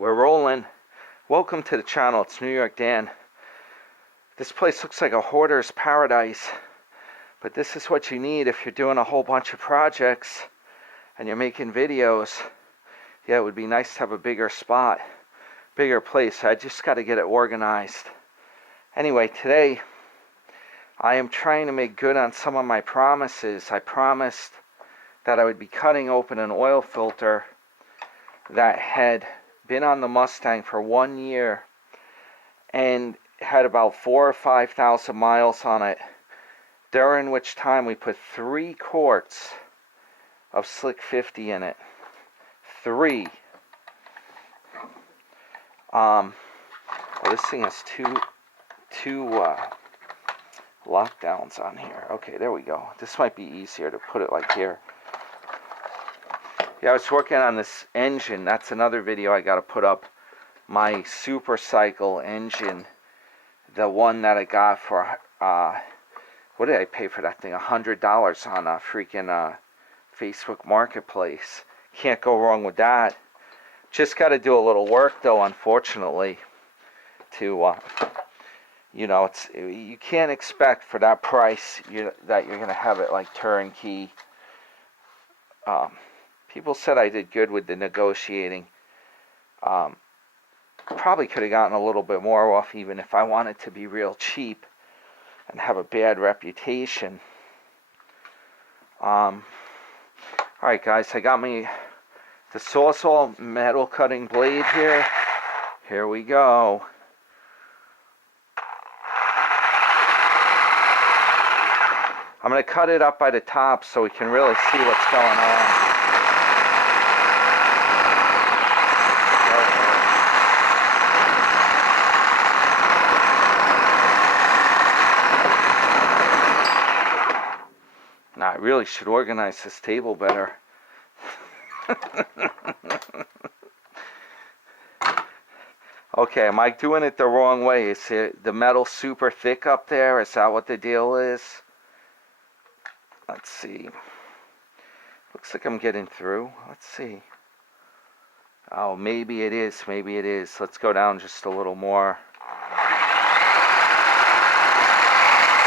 We're rolling. Welcome to the channel. It's New York Dan. This place looks like a hoarder's paradise, but this is what you need if you're doing a whole bunch of projects and you're making videos. Yeah, it would be nice to have a bigger spot, bigger place. I just got to get it organized. Anyway, today I am trying to make good on some of my promises. I promised that I would be cutting open an oil filter that had been on the Mustang for 1 year and had about 4,000 or 5,000 miles on it, during which time we put 3 quarts of Slick50 in it. 3. Well, this thing has two lockdowns on here. Okay, there we go. This might be easier to put it like here. Yeah, I was working on this engine. That's another video I got to put up. My super cycle engine, the one that I got for what did I pay for that thing? $100 on a freaking Facebook Marketplace. Can't go wrong with that. Just got to do a little work though, unfortunately, to you know, you can't expect for that price that you're gonna have it like turnkey. People said I did good with the negotiating. Probably could have gotten a little bit more off even if I wanted to be real cheap and have a bad reputation. Alright guys, I got me the Sawzall metal cutting blade here. Here we go. I'm going to cut it up by the top so we can really see what's going on. Now I really should organize this table better. Okay, am I doing it the wrong way? Is the metal super thick up there? Is that what the deal is? Let's see. Looks like I'm getting through. Let's see. Oh, maybe it is. Maybe it is. Let's go down just a little more.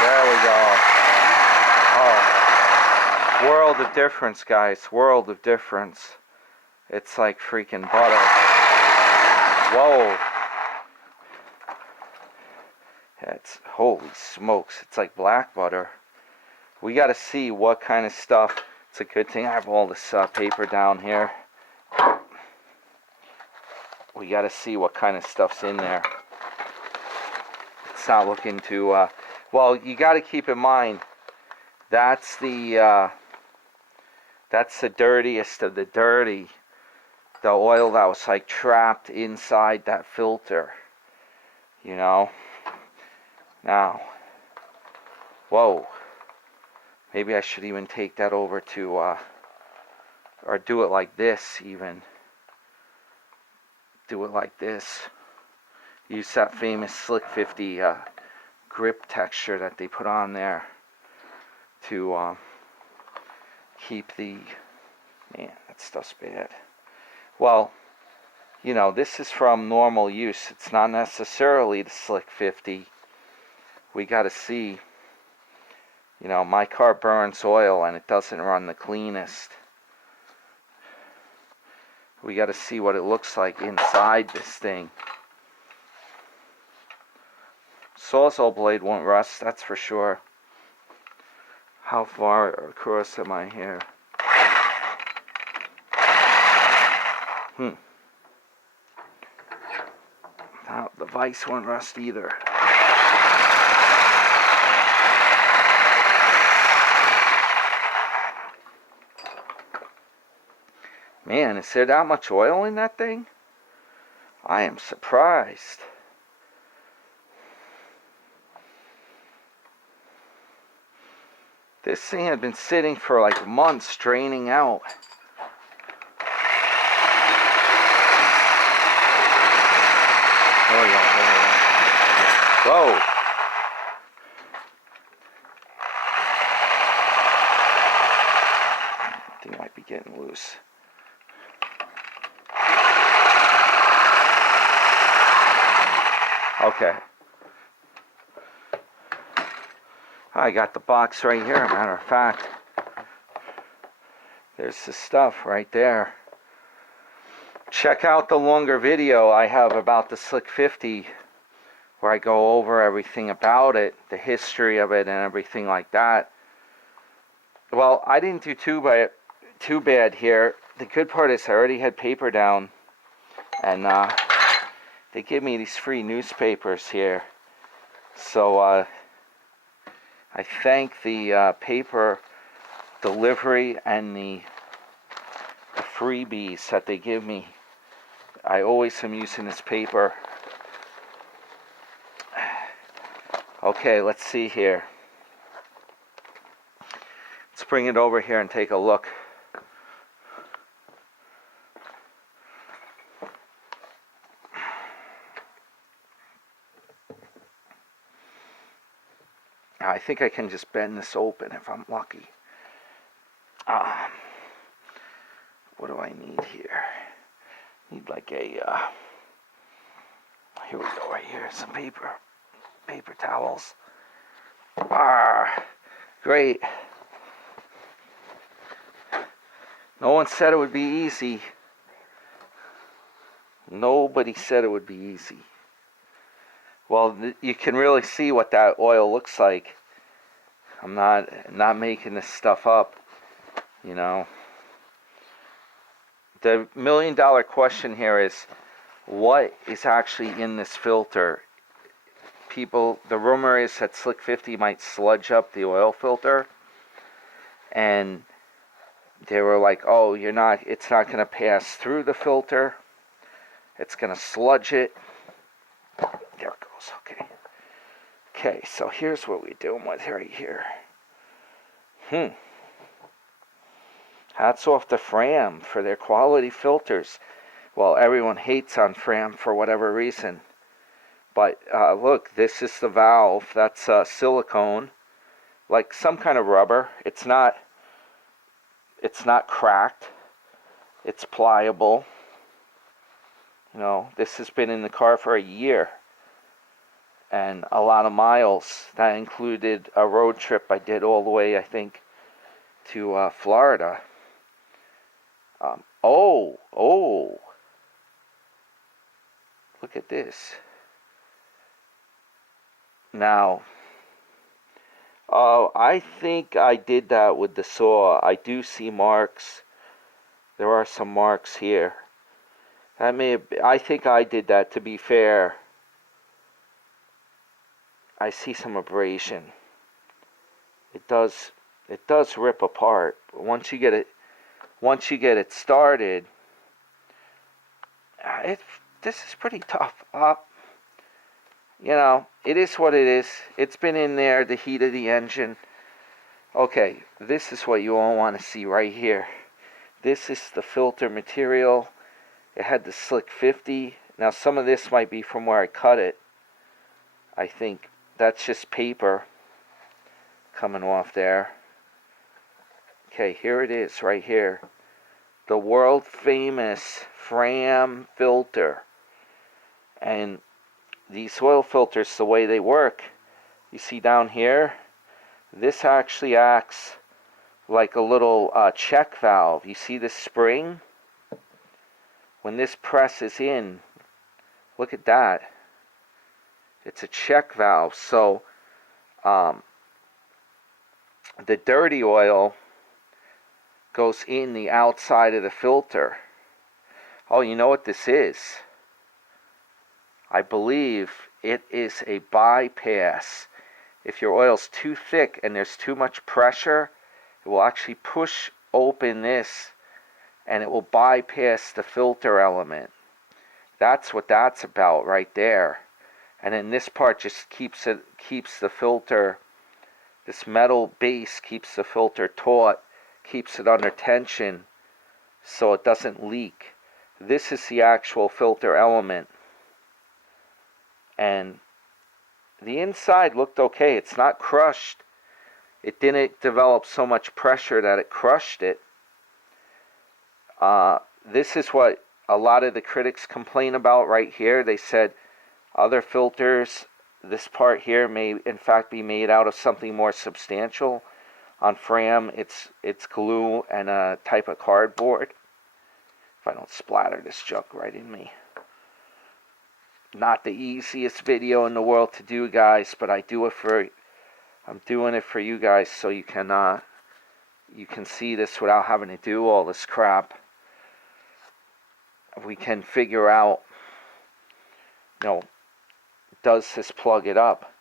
There we go. Oh. World of difference, guys. World of difference. It's like freaking butter. Whoa. It's, holy smokes. It's like black butter. We got to see what kind of stuff. It's a good thing I have all this paper down here. We got to see what kind of stuff's in there. It's not looking too... well, you got to keep in mind, that's the dirtiest of the dirty. The oil that was like trapped inside that filter. You know? Now, whoa. Maybe I should even take that over to, or do it like this even. Do it like this. Use that famous Slick50 grip texture that they put on there to keep the, man, that stuff's bad. Well, you know, this is from normal use. It's not necessarily the Slick50. We got to see. You know, my car burns oil and it doesn't run the cleanest. We got to see what it looks like inside this thing. Sawzall blade won't rust, that's for sure. How far across am I here? Now, the vise won't rust either. Man, is there that much oil in that thing? I am surprised. This thing had been sitting for like months draining out. There we go, there we go. Whoa. Thing might be getting loose. Okay. I got the box right here, matter of fact. There's the stuff right there. Check out the longer video I have about the Slick50, where I go over everything about it, the history of it and everything like that. Well, I didn't do too bad here. The good part is I already had paper down, and they give me these free newspapers here. So I thank the paper delivery and the freebies that they give me. I always am using this paper. Okay, let's see here. Let's bring it over here and take a look. I think I can just bend this open if I'm lucky. What do I need here? Need like a, here we go, right here, some paper towels. Great. No one said it would be easy. Nobody said it would be easy. Well, you can really see what that oil looks like. I'm not making this stuff up, you know. The $1,000,000 question here is, what is actually in this filter? People, the rumor is that Slick50 might sludge up the oil filter, and they were like, oh, it's not going to pass through the filter. It's going to sludge it. There it goes, okay. Okay, so here's what we're doing with right here. Hats off to Fram for their quality filters. Well, everyone hates on Fram for whatever reason. But look, this is the valve. That's silicone, like some kind of rubber. It's not cracked. It's pliable. You know, this has been in the car for a year and a lot of miles. That included a road trip I did all the way, I think, to Florida. Oh, look at this. Now, I think I did that with the saw. I do see marks. There are some marks here. I think I did that, to be fair. I see some abrasion. It does rip apart. But once you get it started, this is pretty tough. You know, it is what it is. It's been in there, the heat of the engine. Okay, this is what you all want to see right here. This is the filter material. It had the Slick50. Now, some of this might be from where I cut it. I think that's just paper coming off there. Okay, here it is right here. The world famous Fram filter. And these oil filters, the way they work, you see down here, this actually acts like a little check valve. You see this spring? When this presses in, look at that. It's a check valve. So the dirty oil goes in the outside of the filter. Oh, you know what this is? I believe it is a bypass. If your oil's too thick and there's too much pressure, it will actually push open this and it will bypass the filter element. That's what that's about right there. And then this part just keeps the filter, this metal base keeps the filter taut, keeps it under tension so it doesn't leak. This is the actual filter element. And the inside looked okay. It's not crushed. It didn't develop so much pressure that it crushed it. This is what a lot of the critics complain about right here. They said, Other filters, this part here may in fact be made out of something more substantial. On Fram, it's glue and a type of cardboard. If I don't splatter this junk right in me. Not the easiest video in the world to do, guys, but I'm doing it for you guys so you can see this without having to do all this crap. We can figure out, does this plug it up?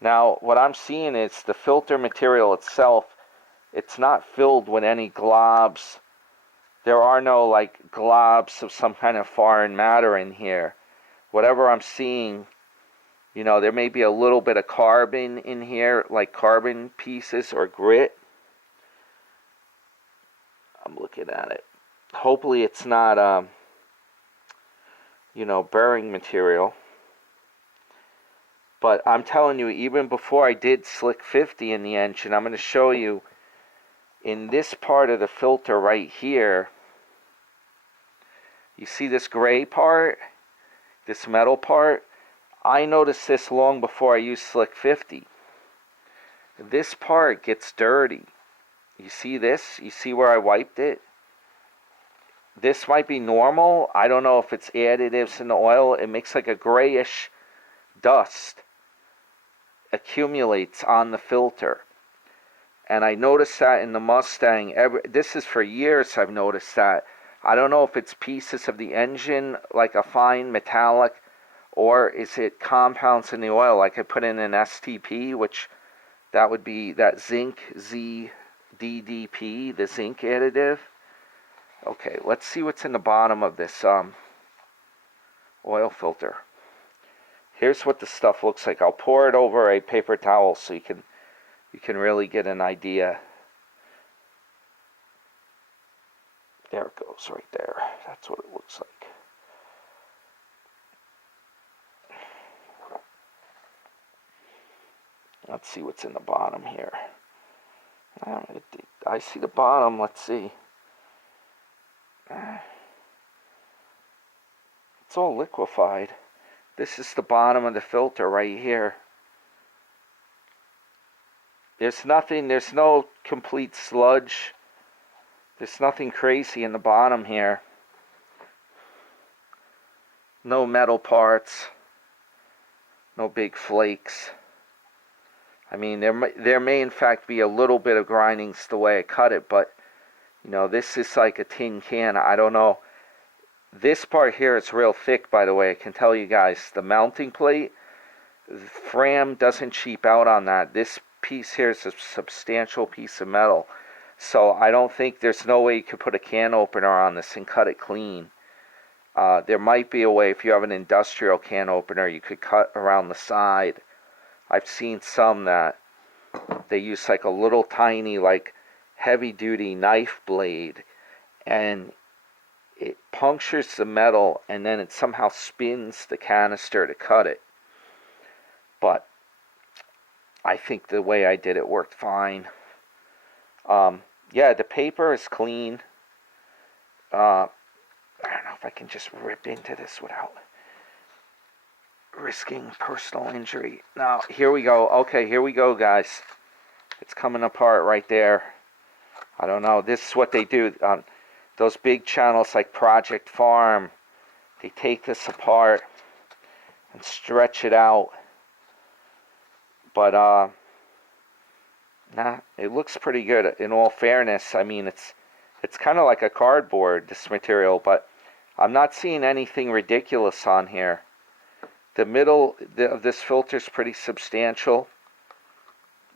Now, what I'm seeing is the filter material itself, it's not filled with any globs. There are no, like, globs of some kind of foreign matter in here. Whatever I'm seeing, there may be a little bit of carbon in here, like carbon pieces or grit. I'm looking at it. Hopefully it's not, bearing material. But I'm telling you, even before I did Slick50 in the engine, I'm going to show you in this part of the filter right here. You see this gray part? This metal part? I noticed this long before I used Slick50. This part gets dirty. You see this? You see where I wiped it? This might be normal. I don't know if it's additives in the oil. It makes like a grayish dust accumulates on the filter. And I noticed that in the Mustang. This is for years I've noticed that. I don't know if it's pieces of the engine, like a fine metallic, or is it compounds in the oil, like I put in an STP, which that would be that zinc ZDDP, the zinc additive. Okay, let's see what's in the bottom of this oil filter. Here's what the stuff looks like. I'll pour it over a paper towel so you can really get an idea. There it goes, right there. That's what it looks like. Let's see what's in the bottom here. I see the bottom. Let's see. It's all liquefied. This is the bottom of the filter right here. There's nothing, there's no complete sludge. There's nothing crazy in the bottom here. No metal parts. No big flakes. I mean, there may in fact be a little bit of grindings the way I cut it, but this is like a tin can. I don't know. This part here is real thick, by the way. I can tell you guys, the mounting plate, Fram doesn't cheap out on that. This piece here is a substantial piece of metal. So I don't think there's no way you could put a can opener on this and cut it clean. There might be a way, if you have an industrial can opener, you could cut around the side. I've seen some that they use like a little tiny, like heavy duty knife blade, and it punctures the metal and then it somehow spins the canister to cut it. But I think the way I did it worked fine. Yeah, the paper is clean. I don't know if I can just rip into this without risking personal injury. Now, here we go. Okay, here we go, guys. It's coming apart right there. I don't know. This is what they do. Those big channels like Project Farm, they take this apart and stretch it out. But, nah, it looks pretty good. In all fairness, I mean, it's kind of like a cardboard, this material, but I'm not seeing anything ridiculous on here. The middle of this filter is pretty substantial.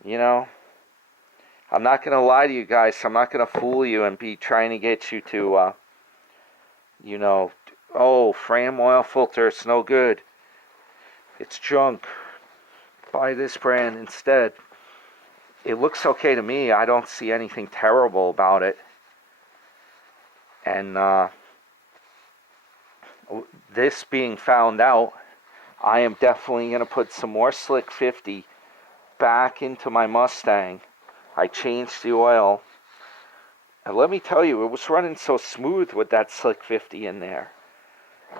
I'm not going to lie to you guys. I'm not going to fool you and be trying to get you to, oh, Fram oil filter, it's no good. It's junk. Buy this brand instead. It looks okay to me. I don't see anything terrible about it. And this being found out, I am definitely going to put some more Slick50 back into my Mustang. I changed the oil. And let me tell you, it was running so smooth with that Slick50 in there.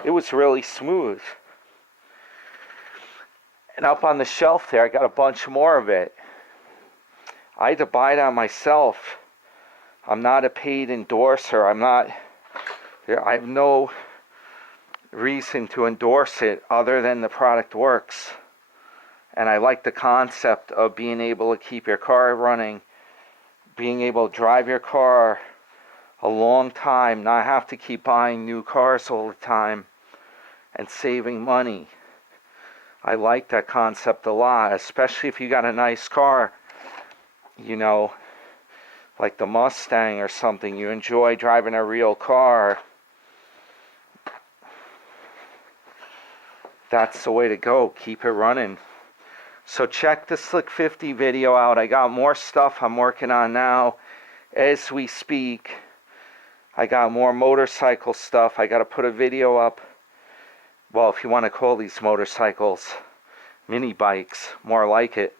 It was really smooth. And up on the shelf there, I got a bunch more of it. I had to buy that myself. I'm not a paid endorser. I have no reason to endorse it other than the product works. And I like the concept of being able to keep your car running, being able to drive your car a long time, not have to keep buying new cars all the time, and saving money. I like that concept a lot, especially if you got a nice car, you know, like the Mustang or something. You enjoy driving a real car. That's the way to go. Keep it running. So check the Slick50 video out. I got more stuff I'm working on now as we speak. I got more motorcycle stuff. I got to put a video up. Well, if you want to call these motorcycles mini bikes, more like it.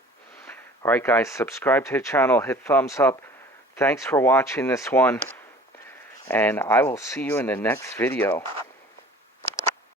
Alright guys, subscribe to the channel, hit thumbs up. Thanks for watching this one, and I will see you in the next video.